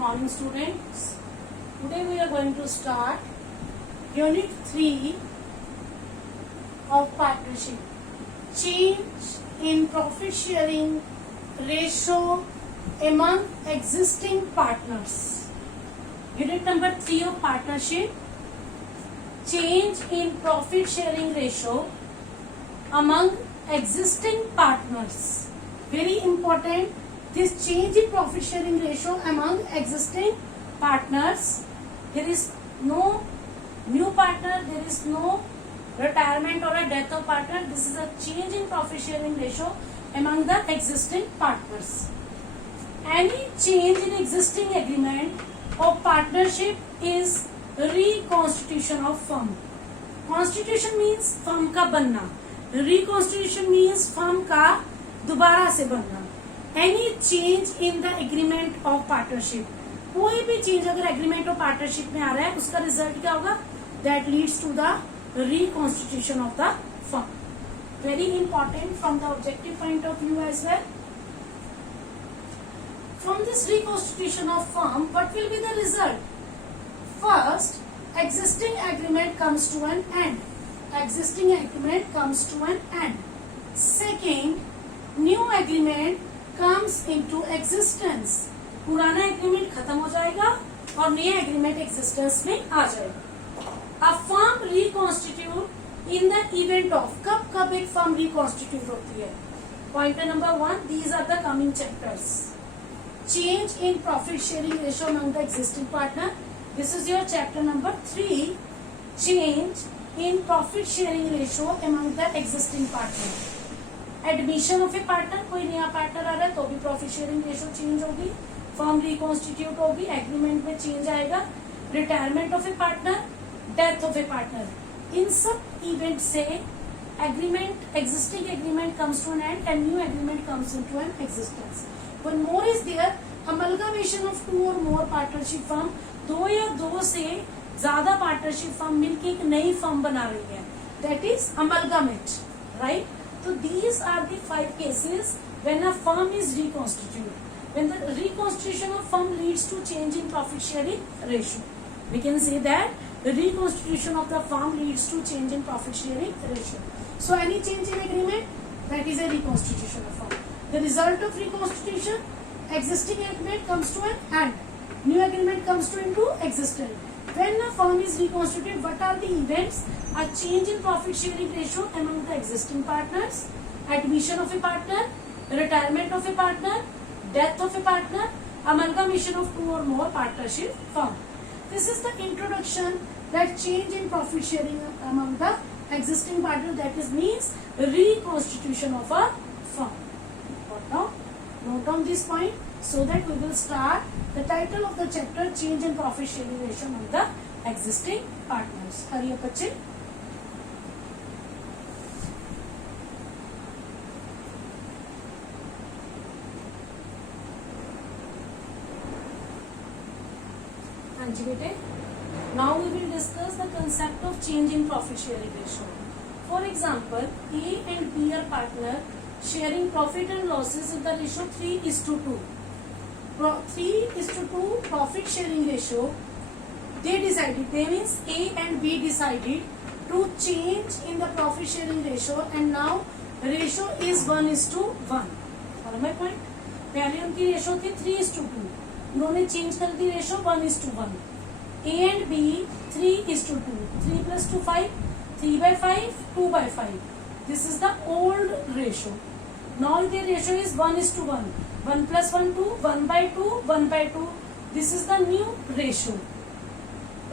morning, students. Today we are going to start Unit 3 of Partnership. Change in profit sharing ratio among existing partners. Unit number 3 of Partnership. Change in profit sharing ratio among existing partners. Very important. This change in profit sharing ratio among existing partners. There is no new partner, there is no retirement or a death of partner. This is a change in profit sharing ratio among the existing partners. Any change in existing agreement of partnership is reconstitution of firm. Constitution means firm का बनना. Reconstitution means firm का दोबारा से बनना. Any change in the agreement of partnership. कोई भी change अगर agreement of partnership में आ रहा है उसका रिजल्ट क्या होगा? That leads to the reconstitution of the firm. Very important from the objective point of view as well. From this reconstitution of firm what will be the result? First, existing agreement comes to an end. Existing agreement comes to an end. Second, new agreement comes into existence. पुराना agreement खत्म हो जाएगा और नया agreement existence में आ जाएगा. A firm reconstitute in the event of. कब कब एक फर्म रिकॉन्स्टिट्यूट होती है? Point number 1, these are the coming chapters. Change in profit sharing ratio among the existing partner. This is your chapter number 3. Change in profit sharing ratio among the existing partner. Admission of a partner. कोई नया partner आ रहा है तो भी profit sharing ratio change होगी. Firm reconstitute होगी, agreement में change आएगा. Retirement of a partner, death of a partner. इन सब इवेंट से agreement, existing agreement comes to an end and new agreement comes into an existence. One more is there, amalgamation of 2 or more partnership firm. 2 या 2 से ज्यादा partnership firm मिलकर एक नई firm बना रही है. That is amalgamate, right? So these are the 5 cases when a firm is reconstituted. When the reconstitution of firm leads to change in profit sharing ratio, we can say that the reconstitution of the firm leads to change in profit sharing ratio. So any change in agreement, that is a reconstitution of firm. The result of reconstitution, existing agreement comes to an end, new agreement comes to into existence. When a firm is reconstituted, what are the events? A change in profit sharing ratio among the existing partners, admission of a partner, retirement of a partner, death of a partner, amalgamation of 2 or more partnership firm. This is the introduction that change in profit sharing among the existing partner, that is means reconstitution of a firm. Now, note down this point so that we will start the title of the chapter, change in profit sharing ratio among the existing partners. Hurry up, बच्चे. हाँ जी बेटे. Now we will discuss the concept of change in profit sharing ratio. For example, A and B are partner sharing profit and losses in the ratio 3:2. 3:2 profit sharing ratio. They means A and B decided to change in the profit sharing ratio and now ratio is 1:1. Follow my point? पहले उनकी ratio थी 3:2. उन्होंने change कर दी ratio 1:1. A and B 3:2. 3 + 2 5. 3/5, 2/5. This is the old ratio. Now the ratio is 1:1. 1 + 1 2, 1/2, 1/2. This is the new ratio.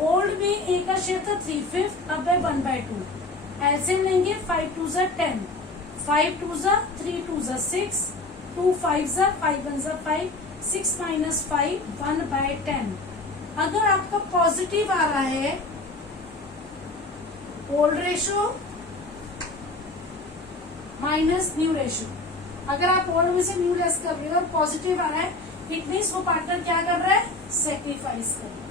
Old में ए का share था 3/5, अब है 1/2. एलसीएम लेंगे 5 2 = 10, 5 2 = 3 2 = 6, 2 5 = 5 1 = 5, 6 - 5 1/10. अगर आपका पॉजिटिव आ रहा है old ratio minus new ratio, अगर आप ओल्ड में से न्यू लेस कर रहे हो और पॉजिटिव आ रहा है, इट मीन्स वो पार्टनर क्या कर रहा है? सेक्रीफाइस कर रहा है.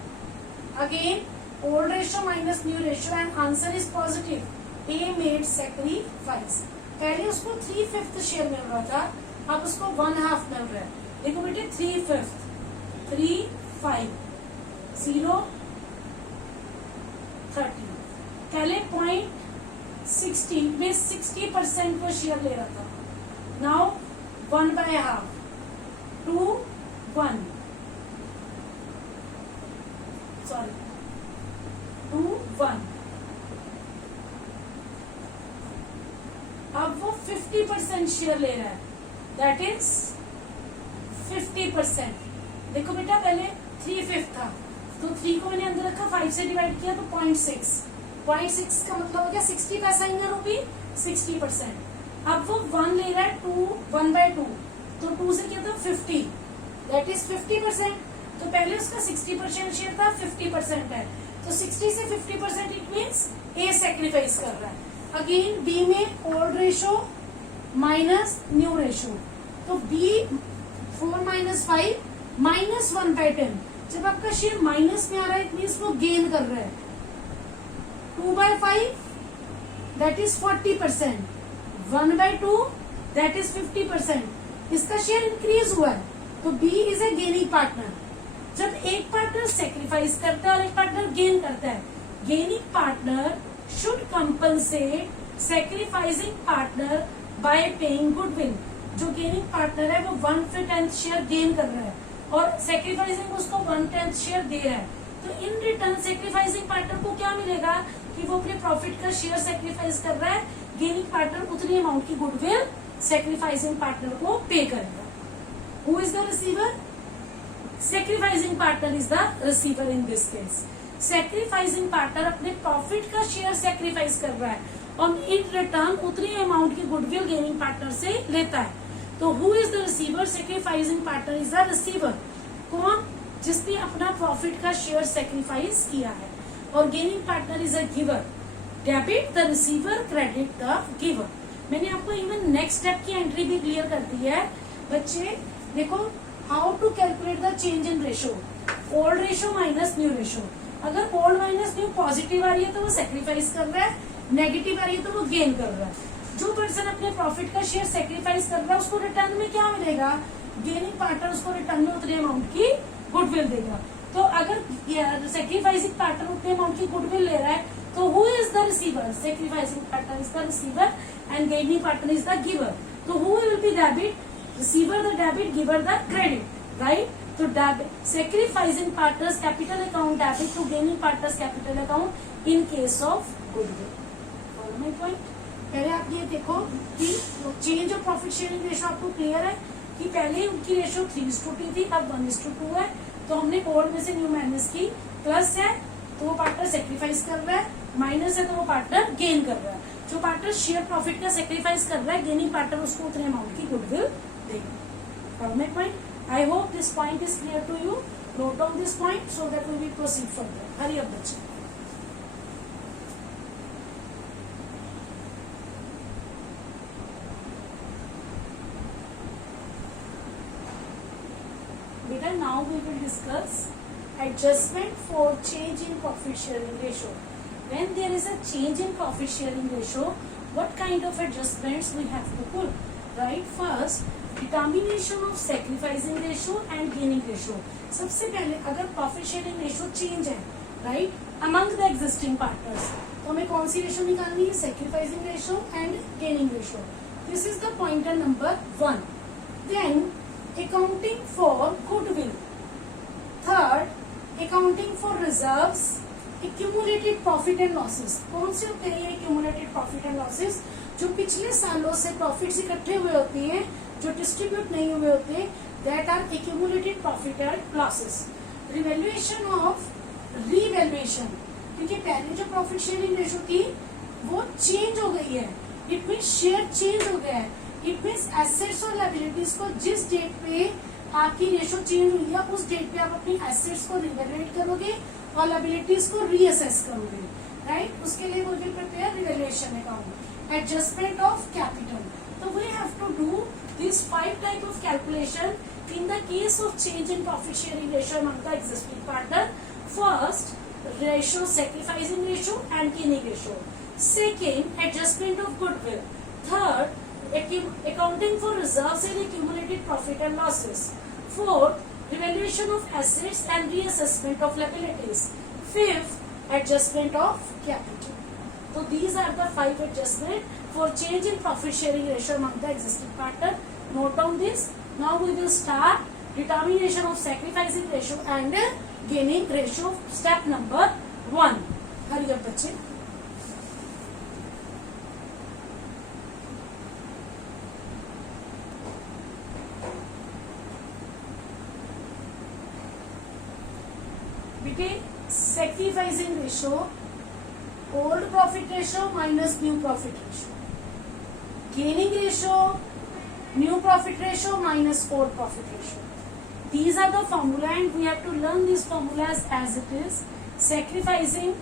Again, old ratio minus new ratio and answer is positive. A made sacrifice. पहले उसको 3/5 शेयर मिल रहा था, अब उसको 1/2 मिल रहा है. देखो बेटे 3/5, 3 5 0 30 पहले 0.16 में 60% को शेयर ले रहा था. Now 1/2 2 1 sorry 2 1. अब वो 50% शेयर ले रहा है, दैट इज 50%. देखो बेटा पहले 3/5 था, तो 3 को मैंने अंदर रखा, 5 से डिवाइड किया तो 0.6 का मतलब हो गया 60 पैसा इन रूपी 60%. अब वो 1 ले रहा है 1/2, तो 2 से क्या था 50, दैट इज 50%. तो पहले उसका 60% शेयर था, 50% है, तो 60 से 50% इट मीन्स ए सेक्रीफाइस कर रहा है. अगेन बी में old ratio minus new ratio, तो बी 4 - 5 -1/10. जब आपका शेयर माइनस में आ रहा है इट मीन्स वो गेन कर रहा है. 2/5 दैट इज 40%, 1/2 दैट इज 50%. इसका शेयर इंक्रीज हुआ है, तो B is a gaining partner. जब एक पार्टनर सेक्रीफाइस करता है और एक पार्टनर गेन करता है, gaining partner should compensate sacrificing partner by paying goodwill. जो गेनिंग पार्टनर है वो 1/10 शेयर गेन कर रहा है और सेक्रीफाइसिंग उसको 1/10 शेयर दे रहा है. तो इन रिटर्न सेक्रीफाइसिंग पार्टनर को क्या मिलेगा कि वो अपने प्रॉफिट का शेयर सेक्रीफाइस कर रहा है. गेनिंग पार्टनर उतनी अमाउंट की गुडविल सेक्रीफाइसिंग पार्टनर को पे करेगा. Who is the receiver? Sacrificing partner is the receiver in this case. Sacrificing partner अपने प्रॉफिट का शेयर सेक्रीफाइस कर रहा है और इन रिटर्न उतनी अमाउंट की गुडविल गेनिंग पार्टनर से लेता है. तो who is the receiver? Sacrificing partner is the receiver. कौन? जिसने अपना प्रॉफिट का शेयर सेक्रीफाइस किया है. और gaining partner is a giver. Debit the receiver, credit the giver. मैंने आपको इवन नेक्स्ट स्टेप की एंट्री भी क्लियर कर दी है. बच्चे देखो, how to calculate the change in ratio. Old ratio minus new ratio. अगर ओल्ड माइनस न्यू पॉजिटिव आ रही है तो वो सेक्रीफाइस कर रहा है, नेगेटिव आ रही है तो वो गेन कर रहा है. जो पर्सन अपने प्रॉफिट का शेयर सेक्रीफाइस कर रहा है उसको रिटर्न में क्या मिलेगा? गेनिंग पार्टनर उसको रिटर्न में उतने अमाउंट की गुडविल देगा. तो अगर सेक्रीफाइसिंग पार्टनर उतने अमाउंट की गुडविल ले रहा है तो who is the receiver? Sacrificing partner is the receiver and gaining partner is the giver. तो who will be debit? Receiver the debit, giver the credit, right. तो debit sacrificing partner's capital account debit to gaining partner's capital account in case of goodwill. Follow my point. पहले आप ये देखो कि change of profit sharing ratio आपको clear है कि पहले उनकी रेशो 3:2 थी, अब 1:2 है. तो हमने ओल्ड में से न्यू माइनस की. प्लस है तो वो पार्टनर सेक्रीफाइस कर रहा है, माइनस है तो वो पार्टनर गेन कर रहा है. जो पार्टनर शेयर प्रॉफिट का सेक्रीफाइस कर रहा है, गेनिंग पार्टनर उसको उतने अमाउंट की गुडविल देगा. Follow my point. I hope this point is clear to you. Note down this point so that we will proceed further. Hurry up, बच्चे. Beta, now we will discuss adjustment for change in profit sharing ratio. When there is a change in profit sharing ratio, what kind of adjustments we have to pull? Right, first. Determination of sacrificing ratio and gaining ratio. सबसे पहले अगर profit sharing ratio change है, right, among the existing partners, तो हमें कौन सी ratio निकालनी है? Sacrificing ratio and gaining ratio. This is the pointer number 1. Then accounting for goodwill. Third, accounting for reserves, accumulated profit and losses. कौन से होते हैं ये एक्यूमुलेटेड प्रॉफिट एंड लॉसेस? जो पिछले सालों से प्रॉफिट्स इकट्ठे हुए होते हैं, जो डिस्ट्रीब्यूट नहीं हुए होते, that are accumulated profit and losses. Revaluation of revaluation, क्योंकि पहले जो प्रॉफिट शेयरिंग रेशो थी वो चेंज हो गई है. इट मीन्स शेयर चेंज हो गया है. इट मीन्स एसेट्स और लायबिलिटीज को जिस डेट पे आपकी रेशो चेंज हुई है उस डेट पे आप अपनी एसेट्स को रिवैल्यूएट करोगे और लायबिलिटीज को रीअसेस करोगे, राइट. उसके लिए we will prepare revaluation account. Adjustment of capital. So we have to do these 5 type of calculation in the case of change in profit sharing ratio among the existing partner. First, ratio sacrificing ratio and gaining ratio. Second, adjustment of goodwill. Third, accounting for reserves and accumulated profit and losses. Fourth, revaluation of assets and reassessment of liabilities. Fifth, adjustment of capital. So these are the 5 adjustments for change in profit sharing ratio among the existing partner. Note down this. Now we will start determination of sacrificing ratio and gaining ratio. Step number 1. Hurry up बच्चे. Between sacrificing ratio, old profit ratio minus new profit ratio. Gaining ratio, new profit ratio minus old profit ratio. These are the formula and we have to learn these formulas as it is. Sacrificing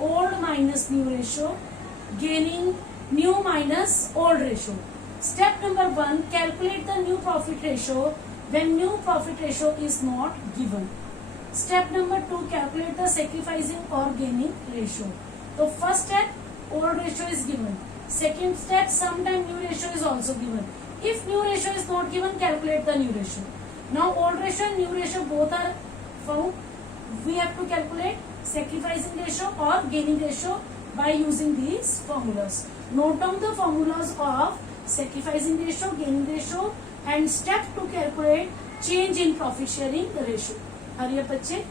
old minus new ratio, gaining new minus old ratio. Step number 1, calculate the new profit ratio when new profit ratio is not given. Step number 2, calculate the sacrificing or gaining ratio. So first step, old ratio is given. Second step, sometime new ratio is also given. If new ratio is not given, calculate the new ratio. Now old ratio and new ratio both are found. We have to calculate sacrificing ratio or gaining ratio by using these formulas. Note down the formulas of sacrificing ratio, gaining ratio and step to calculate change in profit sharing ratio. Hurry up बच्चे.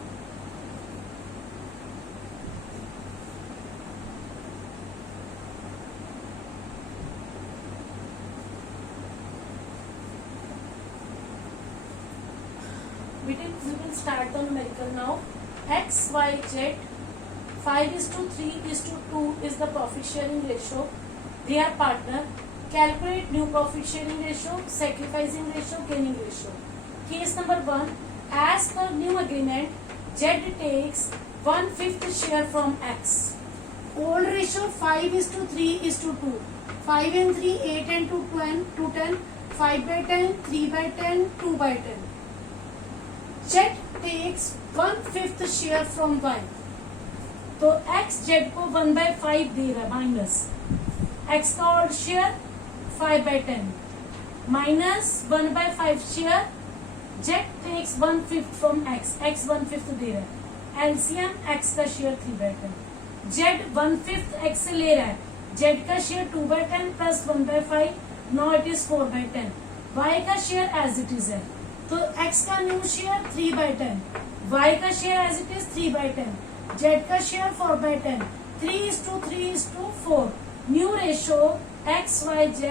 We will start the numerical now. X, Y, Z, 5:3:2 is the profit sharing ratio. They are partner. Calculate new profit sharing ratio, sacrificing ratio, gaining ratio. Case number 1. As per new agreement, Z takes 1/5 share from X. Old ratio 5:3:2. 5 and 3, 8 and 2, 10. 5/10, 3/10, 2/10. Z takes 1/5 share from Y. तो X Z को 1/5 दे रहा है minus. X का old share 5/10 minus 1/5 share. Z takes 1/5 from X. X 1/5 दे रहा है. LCM X का share 3/10. Z 1/5 X से ले रहा है. Z का share 2/10 plus 1/5. Now it is 4/10. Y का शेयर as it is है. तो X का न्यू शेयर 3/10. Y का share as it is 3/10. Z का share 4/10. 3:3:4. New ratio X Y Z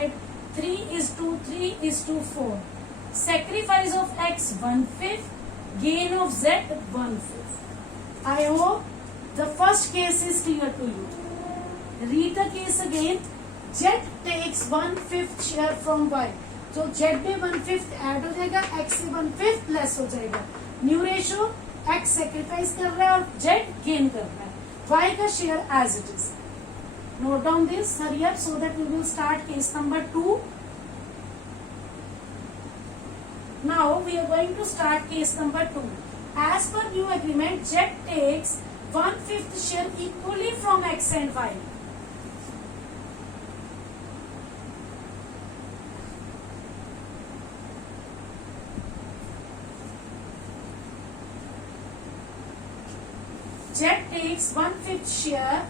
3:3:4. Sacrifice of X 1/5, gain of Z 1/5. I hope the first case is clear to you. Read the case again. Z takes 1/5 share from Y. तो Z में 1/5 add हो जाएगा, X से 1/5 less हो जाएगा. New ratio X sacrifice कर रहा है और Z गेन कर रहा है. Y का share as it is. Note down this. Hurry up so that we will start case number 2. Now we are going to start case number 2. As per new agreement, Z takes 1/5 share equally from X and Y. Z takes 1/5 share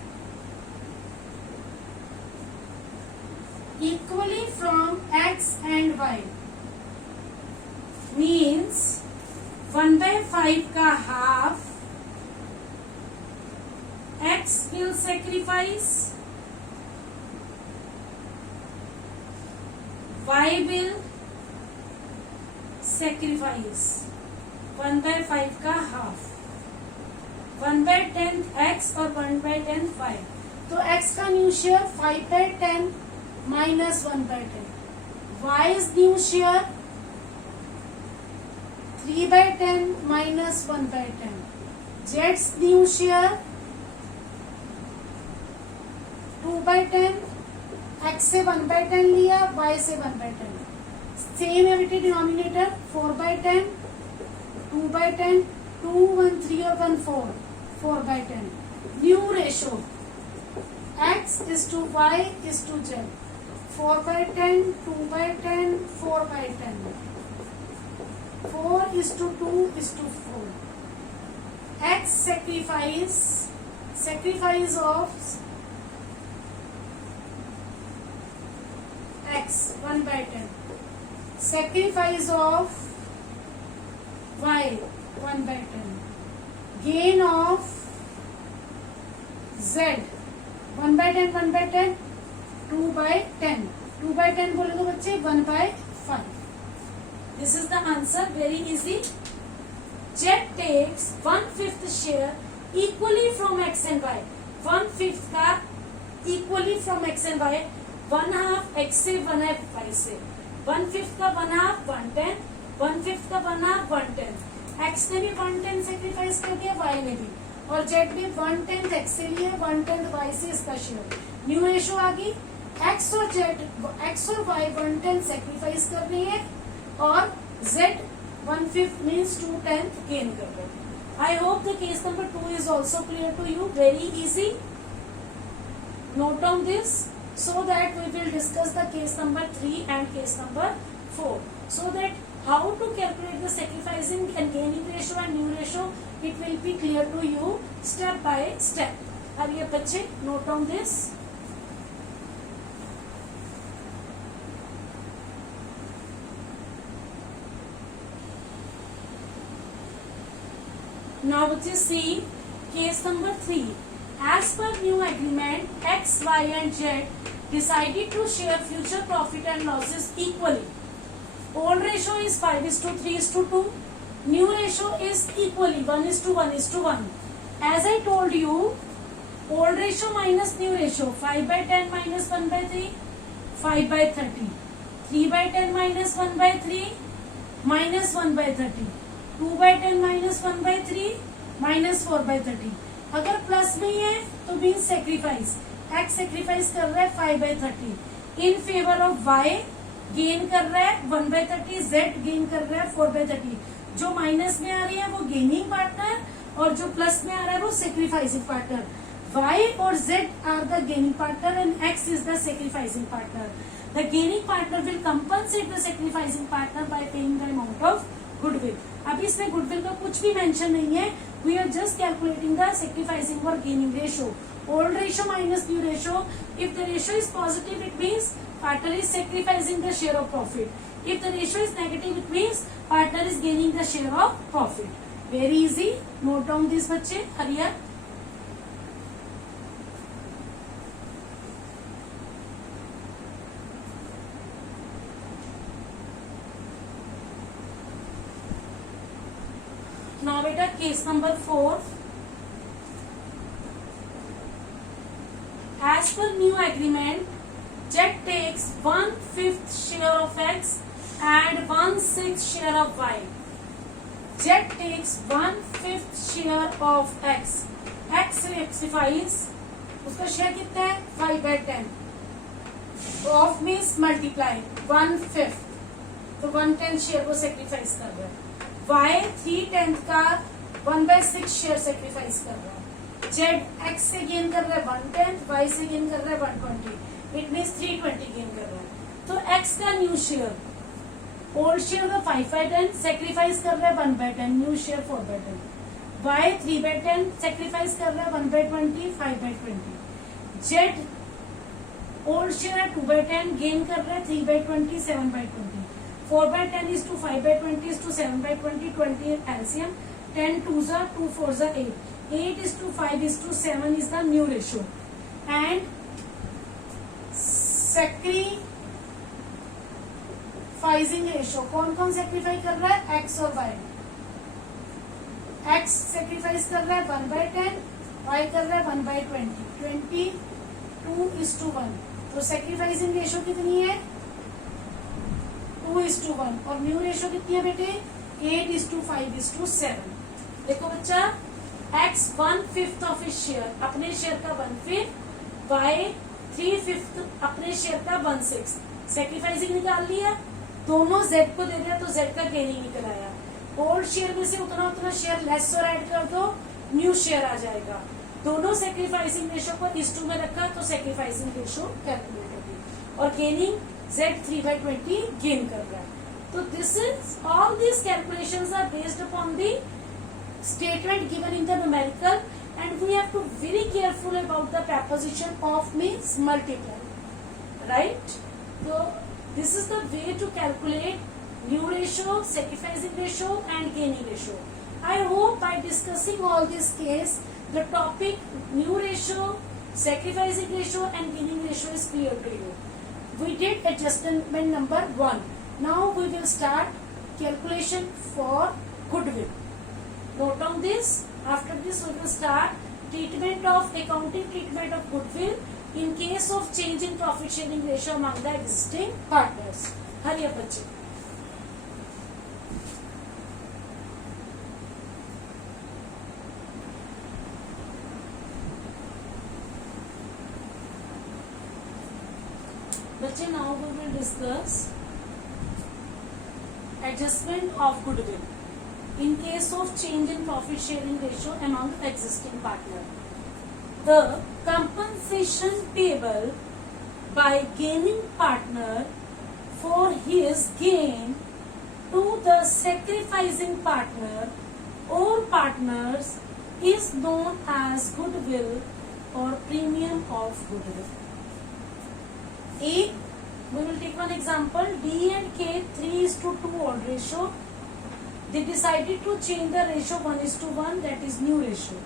equally from X and Y. Means 1/5 का half X will sacrifice, Y will sacrifice. 1/5 का half. 1/10 X और 1/10 Y. तो X का new share 5/10 minus 1/10. Y's new share 3/10 minus 1/10. Z's new share 2/10. X से 1/10 लिया, Y से 1/10. Same एविटी denominator 4/10, 2/10, 2, 1, 3 और 1, 4. 4/10. New ratio X is to Y is to Z. 4/10, 2/10, 4/10. 4 1:2:4. X sacrifice of X 1/10. Sacrifice of Y 1/10. Gain of Z 1/10 1/10 2/10. 2/10 बोले तो बच्चे 1/5. This is the answer. Very easy. Z takes 1/5 share equally from X and Y. 1/5 का equally from X and Y. 1/2 X से 1/2 Y से. 1/5 का 1/2 1/10. 1/5 का 1/2 1/10. X ने भी 1/10 सेक्रीफाइस कर दिया, Y ने भी, और Z भी 1/10 X से लिए 1/10 Y से इसका शेयर. न्यू रेशो आ गई. X और Y 1/10 सेक्रीफाइस कर रही है और Z 1/5 means 2/10 gain कर रहे हैं. I hope the case number 2 is also clear to you. Very easy. Note down this so that we will discuss the case number 3 and case number 4. So that how to calculate the sacrificing and gaining ratio and new ratio, it will be clear to you step by step. Hurry up बच्चे, note down this. Now let's see case number 3. As per new agreement, X, Y and Z decided to share future profit and losses equally. Old ratio is 5:3:2. New ratio is equally 1:1:1. As I told you, old ratio minus new ratio 5/10 minus 1/3, 5/30. 3/10 minus 1/3 minus 1/30. 2/10 minus 1/3 minus 4/30. अगर plus में है तो means sacrifice. X sacrifice कर रहा है 5/30 इन favour of Y. Gain कर रहा है 1/30. Z गेन कर रहा है 4/30. जो माइनस में आ रही है वो गेनिंग पार्टनर और जो प्लस में आ रहा है वो सेक्रीफाइसिंग पार्टनर. Y और Z are the gaining partner and X is the sacrificing partner. The gaining partner will compensate the sacrificing partner by paying the amount of goodwill. अभी इसमें goodwill का कुछ भी मेंशन नहीं है. We are just calculating the sacrificing और gaining ratio. Old ratio minus new ratio. If the ratio is positive it means partner is sacrificing the share of profit. If the ratio is negative it means partner is gaining the share of profit. Very easy. Note down this बच्चे. हरिया now beta case number 4. As per new agreement, Z takes 1/5 share of X and 1/6 share of Y. Z takes 1/5 share of X. X sacrifice उसका share कितना है 5/10. Of means multiply 1/5 तो 1/10 share वो sacrifice कर रहा है. Y 3/10 का 1/6 share sacrifice कर रहा है. Z X से गेन कर रहा है 1/10, Y से गेन कर रहा है 120. इट मीन्स 320 गेन कर रहा है. तो X का न्यू शेयर, ओल्ड शेयर का 5/10 सेक्रीफाइस कर रहा है 1/10, न्यू शेयर 4/10. Y 3/10 सेक्रीफाइस कर रहा है 1/20, 5/20. Z ओल्ड शेयर है 2/10 गेन कर रहा है 3/20, 7/20. 4/10 is to 5/20 is to 7/20, 20 LCM. 10 2s are 2 4s are 8. 8 is to 5 is to 7 is the new ratio. And sacrificing ratio कौन कौन सेक्रीफाई कर रहा है X और Y. X सेक्रीफाइस कर रहा है 1/10, Y कर रहा है 1/20. 22:1. तो सेक्रीफाइसिंग रेशियो कितनी है 2:1. और न्यू रेशियो कितनी है बेटे 8:5:7. देखो बच्चा X 1/5 ऑफ हिज शेयर, अपने शेयर का 1/5, Y 3/5 अपने शेयर का 1/6. सेक्रीफाइसिंग निकाल लिया, दोनों Z को दे दिया तो Z का गेनिंग निकल आया. ओल्ड शेयर में से उतना उतना शेयर लेस और ऐड कर दो, न्यू शेयर आ जाएगा. दोनों सेक्रीफाइसिंग रेशियो को 1:2 में रखा तो सेक्रीफाइसिंग रेशियो कैलकुलेट होगी. और गेनिंग Z 3/20 गेन कर रहा है. तो So this is, all these calculations are based upon the statement given in the numerical, and we have to very careful about the preposition of means multiply, right? So this is the way to calculate new ratio, sacrificing ratio and gaining ratio. I hope by discussing all this case, the topic new ratio, sacrificing ratio and gaining ratio is clear to you. We did adjustment number 1. Now we will start calculation for goodwill. Note down this. After this we will start accounting treatment of goodwill in case of change in profit sharing ratio among the existing partners. Hurry up बच्चे. बच्चे, now we will discuss adjustment of goodwill in case of change in profit sharing ratio among existing partner. The compensation payable by gaining partner for his gain to the sacrificing partner or partners is known as goodwill or premium of goodwill. A, we will take one example. D and K 3:2 odd ratio. They decided to change the ratio 1:1, that is new ratio.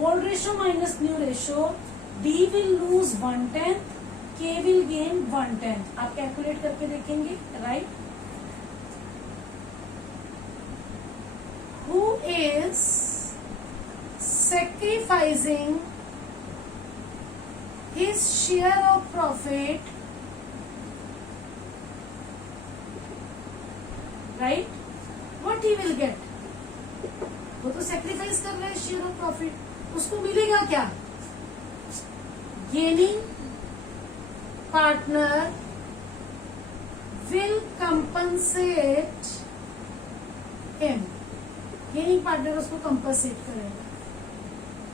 Old ratio minus new ratio, D will lose 1/10, K will gain 1/10. आप calculate करके देखेंगे, right? Who is sacrificing his share of profit, right? What he will get? वो तो sacrifice कर रहा है share of profit, उसको मिलेगा क्या? Gaining partner will compensate him. Gaining partner उसको compensate करेगा.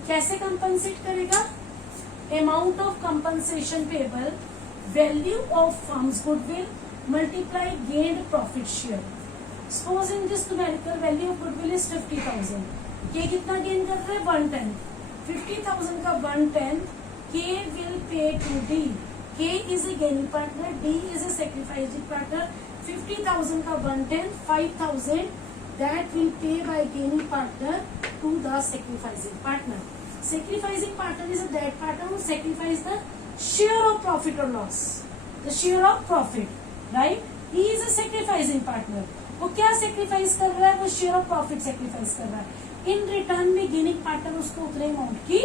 कैसे compensate करेगा? Amount of compensation payable, value of firm's goodwill multiply gained profit share. Suppose in this numerical value of goodwill is 50,000. K कितना gain कर रहा है? 1/10. 50,000 का 1/10 K will pay to D. K is a gaining partner, D is a sacrificing partner. 50,000 का 1/10, 5,000 that will pay by gaining partner to the sacrificing partner. Sacrificing partner is that partner who sacrifice the share of profit or loss, the share of profit, right? He is a sacrificing partner. वो क्या sacrifice कर रहा है? वो share of profit sacrifice कर रहा है. In return में gaining partner उसको उतने amount की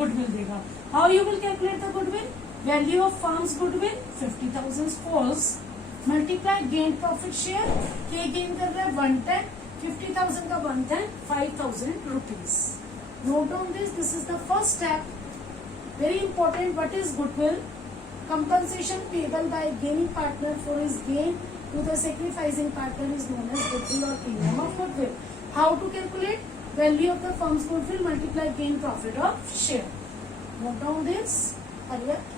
goodwill देगा. How you will calculate the goodwill? Value of firm's goodwill 50,000 false. Multiply gain profit share. K gain कर रहा है 1/10. 50,000 का 1/10, 5,000 rupees. Note down this. This is the first step. Very important. What is goodwill? Compensation payable by gaining partner for his gain to the sacrificing partner is known as goodwill or premium of goodwill. How to calculate? Value of the firm's goodwill multiply gain profit of share. Note down this. Hurry up.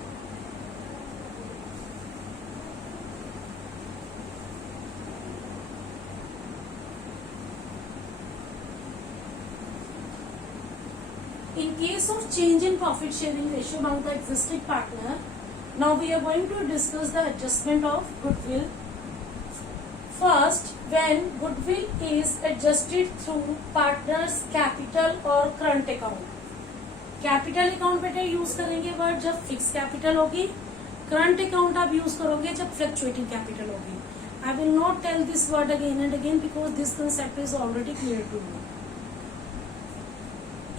In case of change in profit sharing ratio among the existing partner, now we are going to discuss the adjustment of goodwill. First, when goodwill is adjusted through partners capital or current account. Capital account बेटा use करेंगे word जब fix capital होगी. Current account आप use करोगे जब fluctuating capital होगी. I will not tell this word again and again because this concept is already clear to you.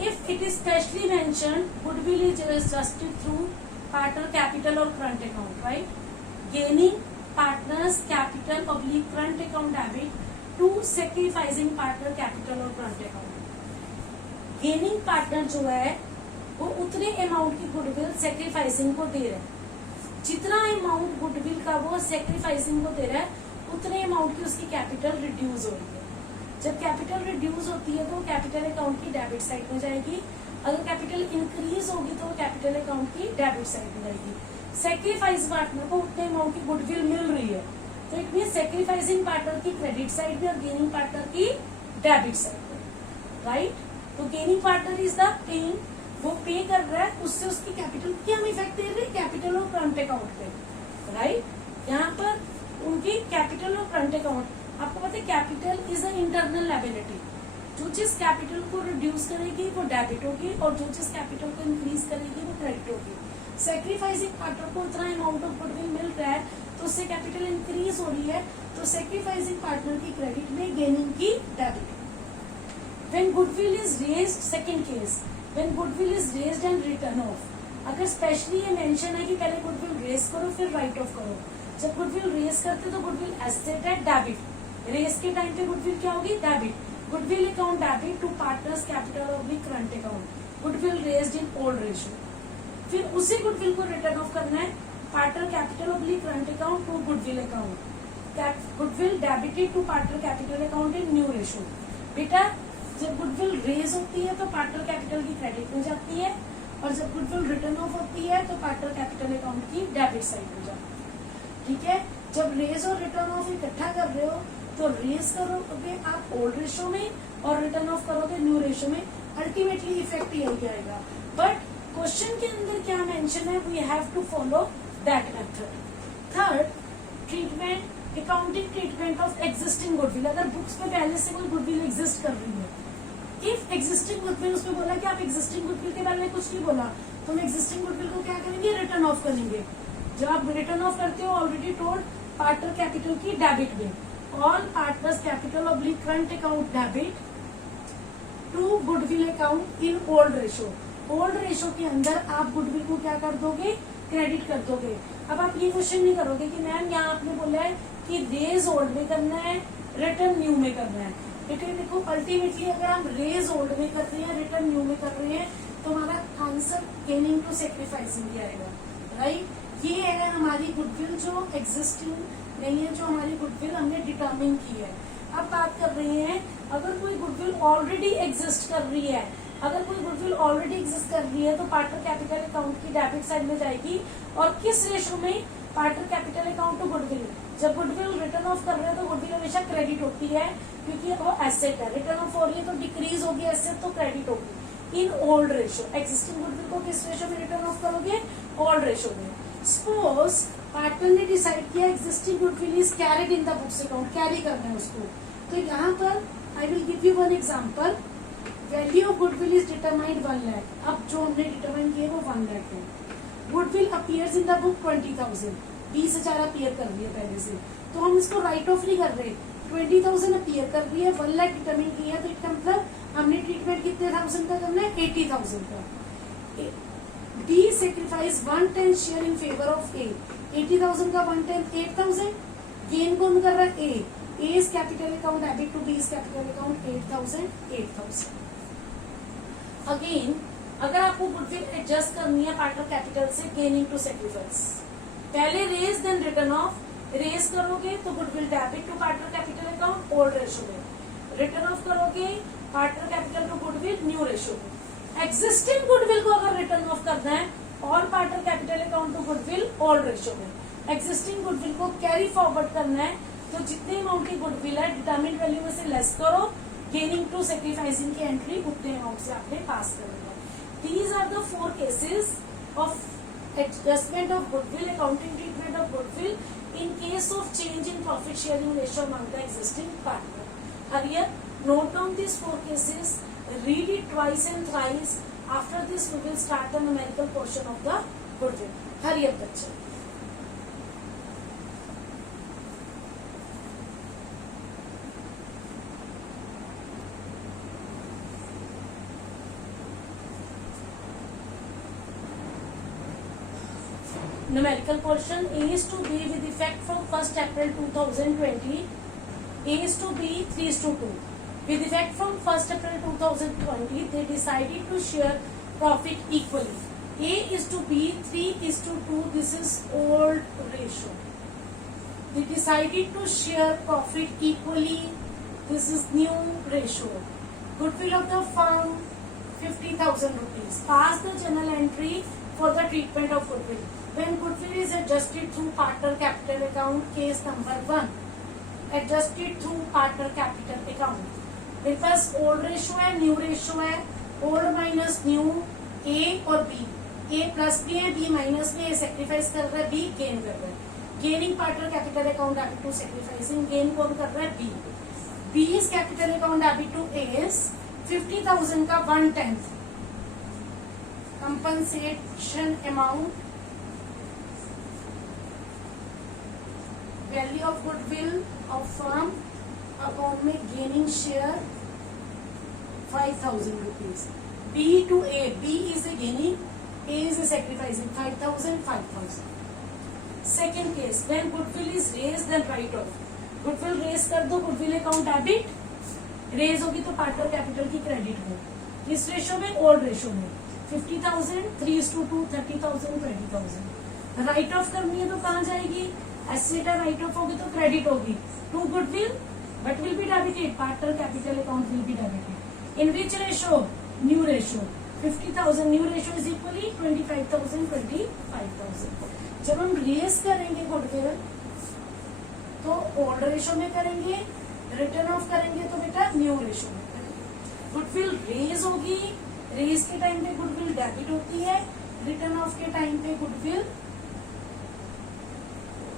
If it is specially mentioned, goodwill is adjusted through partner capital or current account, right? Gaining partners capital oblique current account debit to sacrificing partner capital or current account. Gaining partner जो है वो उतने amount की goodwill sacrificing को दे रहा है. जितना amount goodwill का वो सेक्रीफाइसिंग को दे रहा है उतने अमाउंट की उसकी कैपिटल रिड्यूस हो रही है. जब कैपिटल रिड्यूस होती है तो कैपिटल अकाउंट की डेबिट साइड में जाएगी. अगर कैपिटल इंक्रीज होगी तो कैपिटल अकाउंट की डेबिट साइड में जाएगी. सेक्रीफाइस पार्टनर को उतने अमाउंट की गुडविल मिल रही है तो इट मीन सेक्रीफाइसिंग पार्टनर की क्रेडिट साइड में और गेनिंग पार्टनर की डेबिट साइड में, राइट। तो gaining partner is the paying, वो पे कर रहा है, उससे उसकी कैपिटल की हम इफेक्ट दे रहे हैं कैपिटल और करंट अकाउंट पे, राइट। यहाँ पर उनकी कैपिटल और करंट अकाउंट, आपको पता है capital is a internal liability, जो चीज कैपिटल को रिड्यूस करेगी वो डेबिट होगी और जो चीज कैपिटल को इंक्रीज करेगी वो क्रेडिट होगी। सेक्रीफाइसिंग पार्टनर को इतना अमाउंट ऑफ गुडविल मिल रहा है तो उससे कैपिटल इंक्रीज हो रही है, तो सेक्रीफाइसिंग पार्टनर की क्रेडिट में, गेनिंग की debit. When goodwill is raised, second case, when goodwill is raised and return of, अगर स्पेशली ये मेंशन है कि पहले गुडविल रेज करो फिर राइट ऑफ करो, जब गुडविल रेज करते तो गुडविल एसेट है डेबिट, रेज के टाइम पे गुडविल क्या होगी debit, goodwill account debit to partners capital of the current account, goodwill raised in old ratio. फिर उसी गुडविल को रिटर्न ऑफ करना है, partner capital of the current account to goodwill account, goodwill debited to partner capital account in new ratio. बेटा जब goodwill raise होती है तो पार्टनर कैपिटल की क्रेडिट में जाती है और जब गुडविल रिटर्न ऑफ होती है तो पार्टनर कैपिटल अकाउंट की डेबिट साइड में जाती है, ठीक है। जब रेज और रिटर्न ऑफ इकट्ठा कर रहे हो तो रेज करोगे आप ओल्ड रेशियो में और रिटर्न ऑफ करोगे न्यू रेशियो में, अल्टीमेटली इफेक्ट यही आएगा। बट क्वेश्चन के अंदर क्या मेंशन है, we have to follow that method. Third, treatment, accounting treatment of existing goodwill, अगर बुक्स में पहले से कोई गुडविल एग्जिस्ट कर रही है, इफ एग्जिस्टिंग गुडविल, उसमें बोला कि आप एग्जिस्टिंग गुडविल के बारे में कुछ नहीं बोला, तो हम एग्जिस्टिंग गुडविल को क्या करेंगे, रिटर्न ऑफ करेंगे। जब आप रिटर्न ऑफ करते हो ऑलरेडी टोल्ड पार्टनर कैपिटल की डेबिट में, all partners capital of current account debit to goodwill account in old ratio, old ratio के अंदर आप गुडविल को क्या कर दोगे, क्रेडिट कर दोगे। अब आप ये क्वेश्चन नहीं करोगे कि मैम यहाँ आपने बोला है कि रेज ओल्ड में करना है, रिटर्न न्यू में करना है। लेकिन देखो अल्टीमेटली अगर हम रेज ओल्ड में कर रहे हैं, रिटर्न न्यू में कर रहे हैं, तो हमारा आंसर गेनिंग टू सेक्रीफाइसिंग ही आएगा, राइट। ये है हमारी गुडविल जो एग्जिस्टिंग नहीं है, जो हमारी गुडविल हमने डिटरमिन की है। अब बात कर रहे हैं अगर कोई गुडविल ऑलरेडी एग्जिस्ट कर रही है, अगर कोई गुडविल ऑलरेडी एग्जिस्ट कर रही है तो पार्टनर कैपिटल अकाउंट की डेबिट साइड में जाएगी, और किस रेशो में, partner capital account to goodwill. जब गुडविल रिटर्न ऑफ कर रहे हैं तो गुडविल हमेशा क्रेडिट होती है क्योंकि वो एसेट है, रिटर्न ऑफ हो रही है तो डिक्रीज होगी एसेट, तो क्रेडिट होगी in old ratio. Existing goodwill को किस रेशो में रिटर्न ऑफ करोगे, ओल्ड रेशो में। सपोज पार्टनर ने डिसाइड किया existing goodwill is carried in the books account, carry करना है उसको, तो यहाँ पर I will give you one example, value of goodwill is determined 1 lakh. अब जो हमने डिटरमाइन किया वो 1 लाख है। Goodwill appears in the book 20,000, 20,000 appear कर रही है पहले से, तो हम इसको राइट ऑफ नहीं कर रहे, 20,000 अपीयर कर रही है, 1 लाख डिटरमाइन किया, तो इसका मतलब हमने ट्रीटमेंट कितने थाउजेंड का करना है, 80,000 का। The sacrifice 1/10 share in favour of A, 80,000 का 1/10 8,000, गेन कौन कर रहा है, A, A's capital account debit to B's capital account 8,000। Again अगर आपको गुडविल एडजस्ट करनी है पार्टनर कैपिटल से, गेनिंग टू सेक्रीफाइस, पहले raise then written off, raise करोगे तो goodwill debit to partner capital account old ratio में, रिटर्न ऑफ करोगे partner capital to goodwill new ratio में। एग्जिस्टिंग गुडविल को अगर रिटर्न ऑफ करना है, all partner capital account to goodwill old ratio में। एग्जिस्टिंग गुडविल को कैरी फॉरवर्ड करना है, तो जितने अमाउंट की गुडविल है डिटरमिन्ड वैल्यू में से लेस करो, गेनिंग टू सेक्रीफाइसिंग की एंट्री उतने अमाउंट से आपने पास करना है। These are the 4 cases of adjustment of goodwill, accounting treatment of goodwill in case of change in profit sharing ratio among the existing partner. हरियर note down these 4 cases, read it twice and thrice. After this we will start the numerical portion of the goodwill. Hurry up बच्चे। Numerical portion, A is to B with effect from 1st April 2020, A is to B 3:2. With effect from 1st April 2020, they decided to share profit equally. A is to B 3:2, this is old ratio. They decided to share profit equally, this is new ratio. Goodwill of the firm 50,000 rupees. Pass the journal entry for the treatment of goodwill. when goodwill is adjusted through partner capital account, case number 1, adjusted through partner capital account. मेरे पास old ratio है, new ratio है, old minus new, A और B, A plus B है, B minus B, A sacrifice कर रहा है, B gain कर रहा है. Gaining partner capital account debit to sacrificing, gain कौन कर रहा है, B. B is capital account debit to S 50,000 का 1/10 compensation amount, value of goodwill of firm account में gaining share 5,000 rupees. B to A, B is a gaining, A is a sacrificing 5,000, 5,000. Second case, when goodwill is raised then write off. Goodwill raise कर दो, goodwill account debit, raise होगी तो partner capital की credit हो. किस ratio में, old ratio में. 50,000 3:2 30,000 20,000. Right of करनी है तो कहाँ जाएगी, एसेट राइट ऑफ होगी तो क्रेडिट होगी to goodwill but will be debited, partner capital account will be debited. In which ratio? New ratio. 50,000 new ratio is equally 25,000 25,000. जब हम रेस करेंगे गुडविल तो ओल्ड रेशो में करेंगे, रिटर्न ऑफ करेंगे तो बेटा न्यू रेशो में करेंगे. गुडविल रेज होगी, रेज के टाइम पे गुडविल डेबिट होती है, रिटर्न ऑफ के टाइम पे गुडविल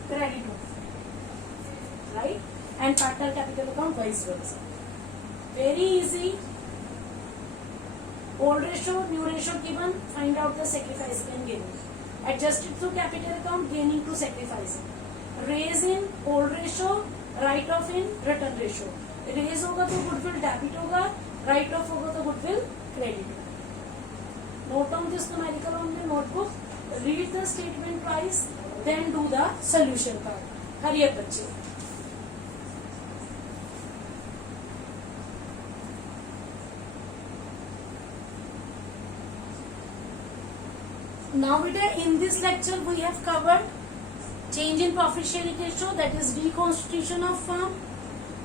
क्रेडिट होती है, right. And partner capital account vice versa. Very easy. Old ratio, new ratio given, find out the sacrificing and gaining. Adjusted through capital account, gaining to sacrificing. Raise in old ratio, write off in return ratio. Raise होगा तो goodwill debit होगा, write off होगा तो goodwill credit होगा. Note on this numerical on the notebook. Read the statement twice, then do the solution part. Hurry up बच्चे. Now in this lecture we have covered change in profit sharing ratio, that is reconstitution of firm,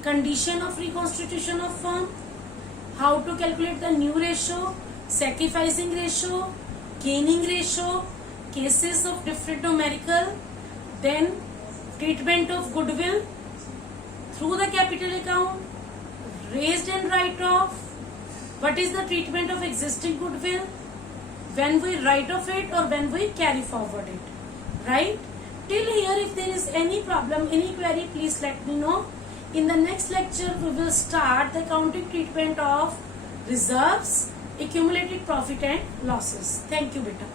condition of reconstitution of firm, how to calculate the new ratio, sacrificing ratio, gaining ratio, cases of different numerical, then treatment of goodwill through the capital account, raised and write off, what is the treatment of existing goodwill, when we write off it or when we carry forward it, right. Till here, if there is any problem, any query, please let me know. In the next lecture we will start the accounting treatment of reserves, accumulated profit and losses. Thank you beta.